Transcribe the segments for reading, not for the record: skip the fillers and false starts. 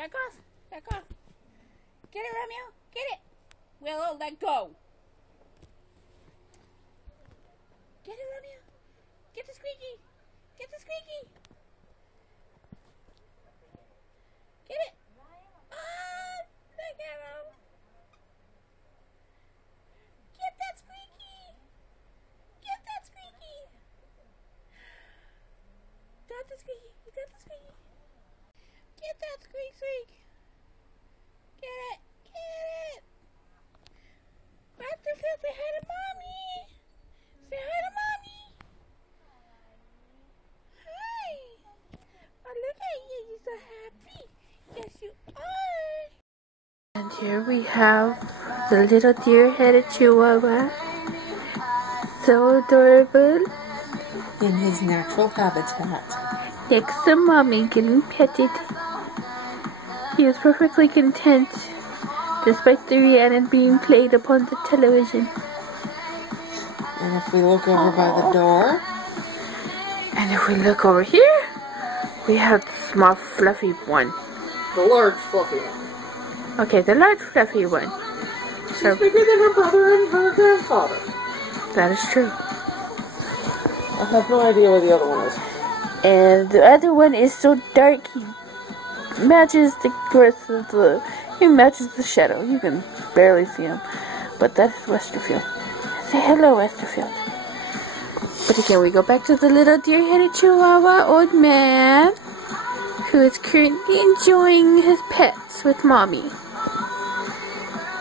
Back off. Back off. Get it, Romeo. Get it. Willow, let go. Get it, Romeo. Get the squeaky. Get the squeaky. Get it. Ah, look at him. Get that squeaky. Get that squeaky. Got the squeaky. You got the squeaky. Get that squeak squeak. Get it. Get it. Westerfield, say hi to mommy. Say hi to mommy. Hi. Oh, look at you. You're so happy. Yes, you are. And here we have the little deer-headed chihuahua. So adorable. In his natural habitat. Next to mommy, getting petted. He is perfectly content, despite the Rhiannon being played upon the television. And if we look over by the door. And if we look over here, we have the small fluffy one. The large fluffy one. Okay, the large fluffy one. She's bigger than her brother and her grandfather. That is true. I have no idea where the other one is. And the other one is so dark, he matches the rest of the... He matches the shadow. You can barely see him. But that is Westerfield. Say hello, Westerfield. But again, we go back to the little deer-headed chihuahua old man, who is currently enjoying his pets with mommy.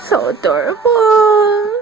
So adorable.